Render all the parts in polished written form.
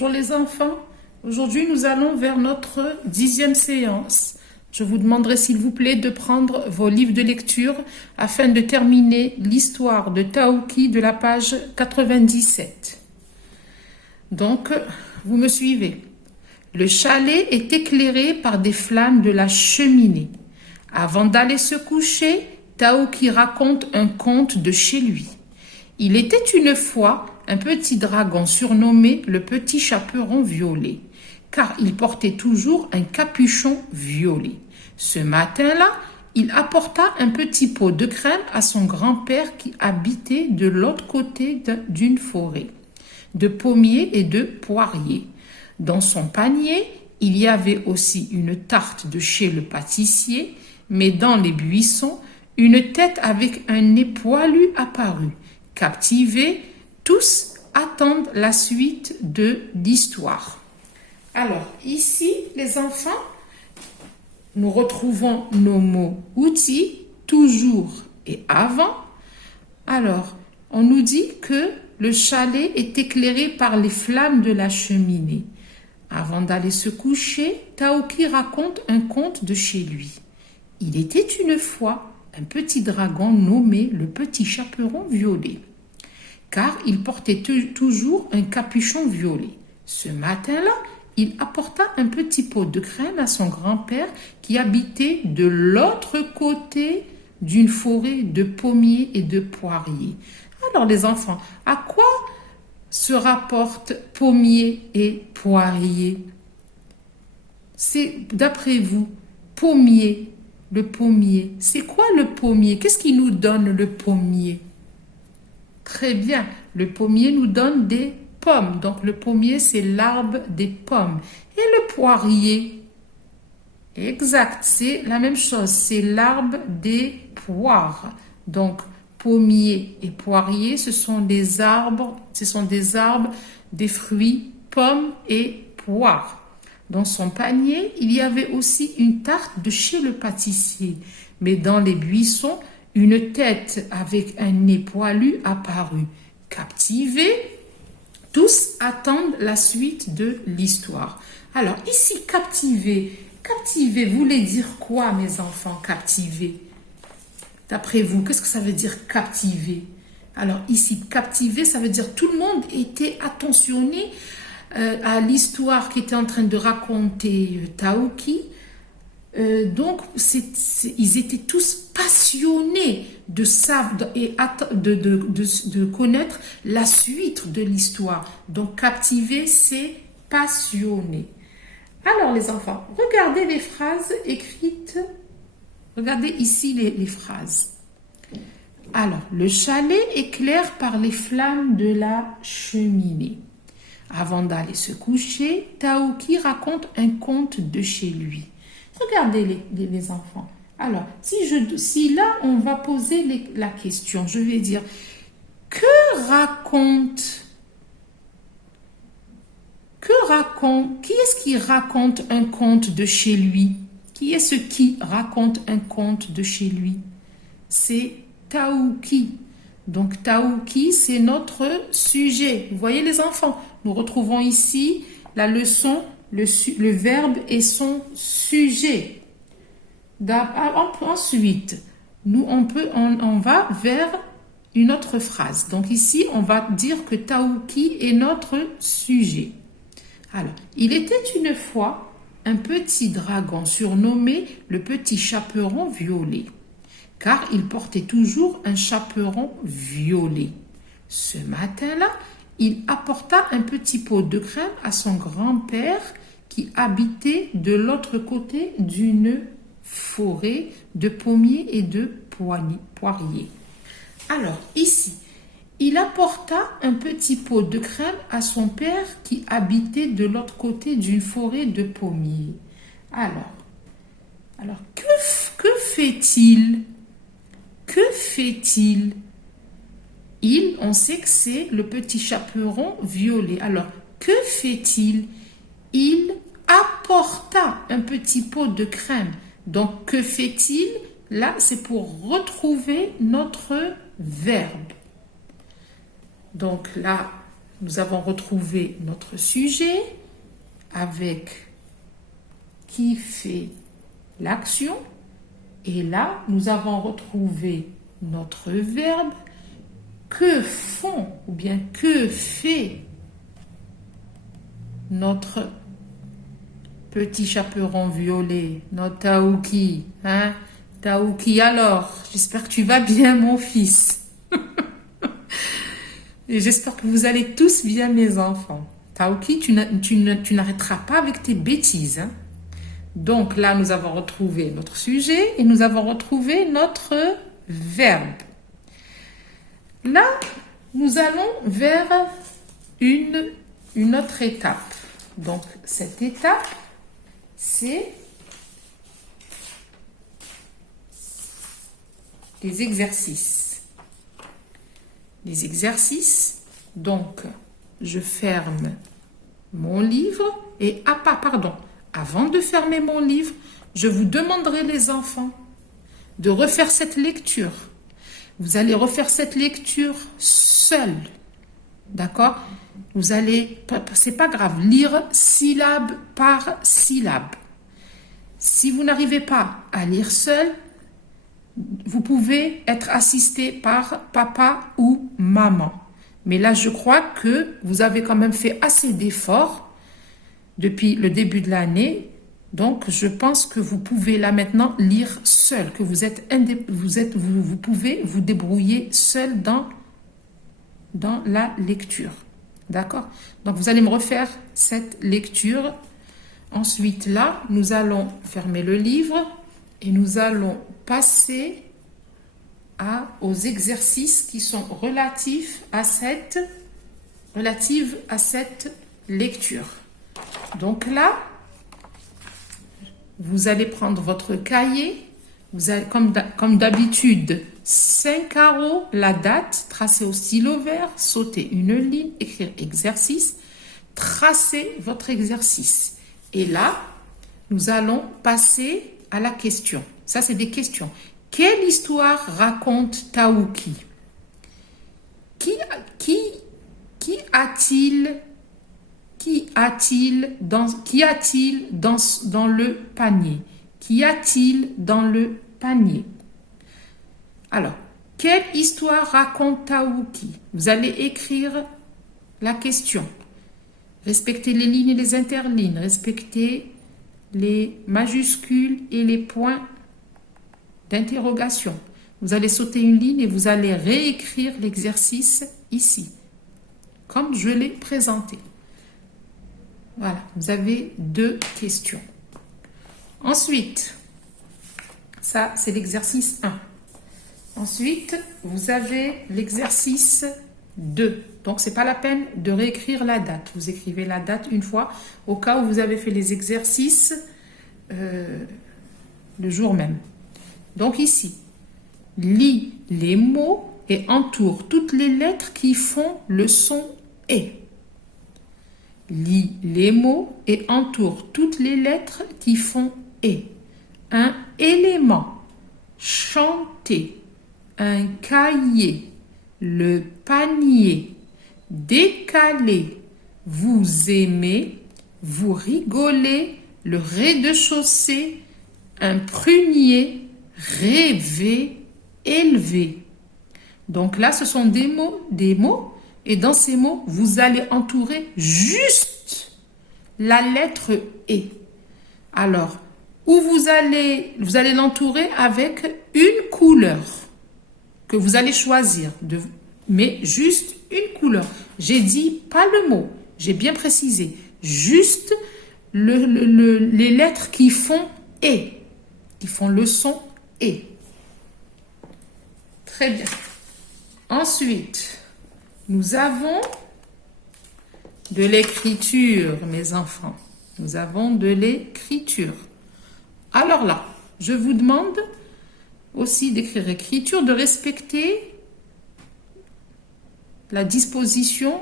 Bonjour les enfants. Aujourd'hui, nous allons vers notre 10e séance. Je vous demanderai s'il vous plaît de prendre vos livres de lecture afin de terminer l'histoire de Taouki de la page 97. Donc, vous me suivez. Le chalet est éclairé par des flammes de la cheminée. Avant d'aller se coucher, Taouki raconte un conte de chez lui. Il était une fois un petit dragon surnommé le petit chaperon violet, car il portait toujours un capuchon violet. Ce matin-là, il apporta un petit pot de crème à son grand-père qui habitait de l'autre côté d'une forêt, de pommiers et de poiriers. Dans son panier, il y avait aussi une tarte de chez le pâtissier, mais dans les buissons, une tête avec un nez poilu apparut. Captivés, tous attendent la suite de l'histoire. Alors, ici, les enfants, nous retrouvons nos mots outils, toujours et avant. Alors, on nous dit que le chalet est éclairé par les flammes de la cheminée. Avant d'aller se coucher, Taouki raconte un conte de chez lui. Il était une fois un petit dragon nommé le petit chaperon violet, car il portait toujours un capuchon violet. Ce matin-là, il apporta un petit pot de crème à son grand-père qui habitait de l'autre côté d'une forêt de pommiers et de poiriers. Alors les enfants, à quoi se rapportent pommiers et poiriers? C'est d'après vous, pommier, le pommier, c'est quoi le pommier? Qu'est-ce qui nous donne le pommier? Très bien, le pommier nous donne des pommes. Donc le pommier, c'est l'arbre des pommes. Et le poirier, exact, c'est la même chose, c'est l'arbre des poires. Donc pommier et poirier, ce sont des arbres, des fruits, pommes et poires. Dans son panier, il y avait aussi une tarte de chez le pâtissier. Mais dans les buissons, une tête avec un nez poilu apparut. Captivés, tous attendent la suite de l'histoire. Alors ici, captiver voulait dire quoi, mes enfants, captiver? D'après vous, qu'est-ce que ça veut dire captiver? Alors ici, captiver, ça veut dire tout le monde était attentionné à l'histoire qu'était en train de raconter Taouki. Donc, ils étaient tous passionnés de connaître la suite de l'histoire. Donc, captiver, c'est passionné. Alors, les enfants, regardez les phrases écrites. Regardez ici les phrases. Alors, le chalet éclaire par les flammes de la cheminée. Avant d'aller se coucher, Taouki raconte un conte de chez lui. Regardez les enfants. Alors, si là, on va poser la question, je vais dire, qui est-ce qui raconte un conte de chez lui? Qui est-ce qui raconte un conte de chez lui? C'est Taouki. Donc, Taouki, c'est notre sujet. Vous voyez les enfants, nous retrouvons ici la leçon, le verbe et son sujet. Ensuite, on va vers une autre phrase. Donc ici, on va dire que Taouki est notre sujet. Alors, il était une fois un petit dragon surnommé le petit chaperon violet, car il portait toujours un chaperon violet. Ce matin-là, il apporta un petit pot de crème à son grand-père qui habitait de l'autre côté d'une forêt de pommiers et de poiriers. Alors, ici, il apporta un petit pot de crème à son père qui habitait de l'autre côté d'une forêt de pommiers. Alors, que fait-il? Que fait-il? On sait que c'est le petit chaperon violet. Alors, que fait-il? Il apporta un petit pot de crème. Donc, que fait-il? Là, c'est pour retrouver notre verbe. Donc là, nous avons retrouvé notre sujet avec qui fait l'action. Et là, nous avons retrouvé notre verbe. Que font ou bien que fait notre petit chaperon violet, notre Taouki, hein? Taouki, alors, j'espère que tu vas bien, mon fils. Et j'espère que vous allez tous bien, mes enfants. Taouki, tu n'arrêteras pas avec tes bêtises, hein? Donc là, nous avons retrouvé notre sujet et nous avons retrouvé notre verbe. Là, nous allons vers une autre étape. Donc, cette étape, c'est les exercices. Les exercices, donc, je ferme mon livre et, avant de fermer mon livre, je vous demanderai, les enfants, de refaire cette lecture. Vous allez refaire cette lecture seul. D'accord? Vous allez, c'est pas grave, lire syllabe par syllabe. Si vous n'arrivez pas à lire seul, vous pouvez être assisté par papa ou maman. Mais là, je crois que vous avez quand même fait assez d'efforts depuis le début de l'année. Donc, je pense que vous pouvez là maintenant lire seul, que vous pouvez vous débrouiller seul dans la lecture. D'accord? Donc, vous allez me refaire cette lecture. Ensuite, là, nous allons fermer le livre et nous allons passer aux exercices qui sont relatifs à cette lecture. Donc là, vous allez prendre votre cahier, vous allez, comme d'habitude, 5 carreaux, la date, tracer au stylo vert, sauter une ligne, écrire exercice, tracer votre exercice. Et là, nous allons passer à la question. Ça, c'est des questions. Quelle histoire raconte Taouki? Qui a-t-il dans le panier? Qu'y a-t-il dans le panier? Alors, quelle histoire raconte Taouki? Vous allez écrire la question. Respectez les lignes et les interlignes. Respectez les majuscules et les points d'interrogation. Vous allez sauter une ligne et vous allez réécrire l'exercice ici, comme je l'ai présenté. Voilà, vous avez 2 questions. Ensuite, ça c'est l'exercice 1. Ensuite, vous avez l'exercice 2. Donc, ce n'est pas la peine de réécrire la date. Vous écrivez la date une fois, au cas où vous avez fait les exercices le jour même. Donc ici, lis les mots et entoure toutes les lettres qui font le son « et ». Lis les mots et entoure toutes les lettres qui font « et ». Un élément, chanter, un cahier, le panier, décaler, vous aimez, vous rigolez, le rez-de-chaussée, un prunier, rêver, élever. Donc là, ce sont des mots, et dans ces mots, vous allez entourer juste la lettre « et ». Alors, où vous allez l'entourer avec une couleur que vous allez choisir, mais juste une couleur. J'ai dit pas le mot, j'ai bien précisé, juste les lettres qui font « et », qui font le son « et ». Très bien. Ensuite, nous avons de l'écriture, mes enfants. Nous avons de l'écriture. Alors là, je vous demande aussi d'écrire écriture, de respecter la disposition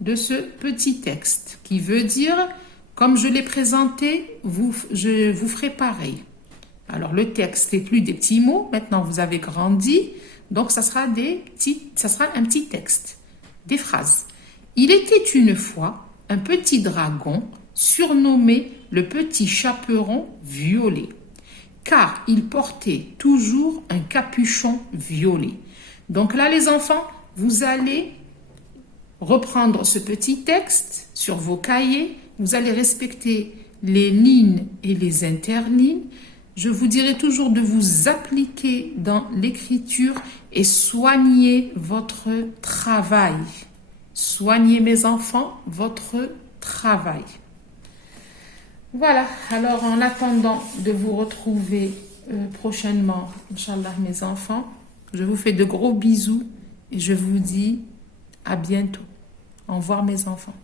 de ce petit texte, qui veut dire, comme je l'ai présenté, je vous ferai pareil. Alors, le texte n'est plus des petits mots. Maintenant, vous avez grandi. Donc, ça sera un petit texte, des phrases. Il était une fois un petit dragon surnommé le petit chaperon violet, car il portait toujours un capuchon violet. Donc là, les enfants, vous allez reprendre ce petit texte sur vos cahiers. Vous allez respecter les lignes et les interlignes. Je vous dirai toujours de vous appliquer dans l'écriture et soigner votre travail. Soignez, mes enfants, votre travail. Voilà, alors en attendant de vous retrouver prochainement, Inch'Allah, mes enfants, je vous fais de gros bisous et je vous dis à bientôt. Au revoir, mes enfants.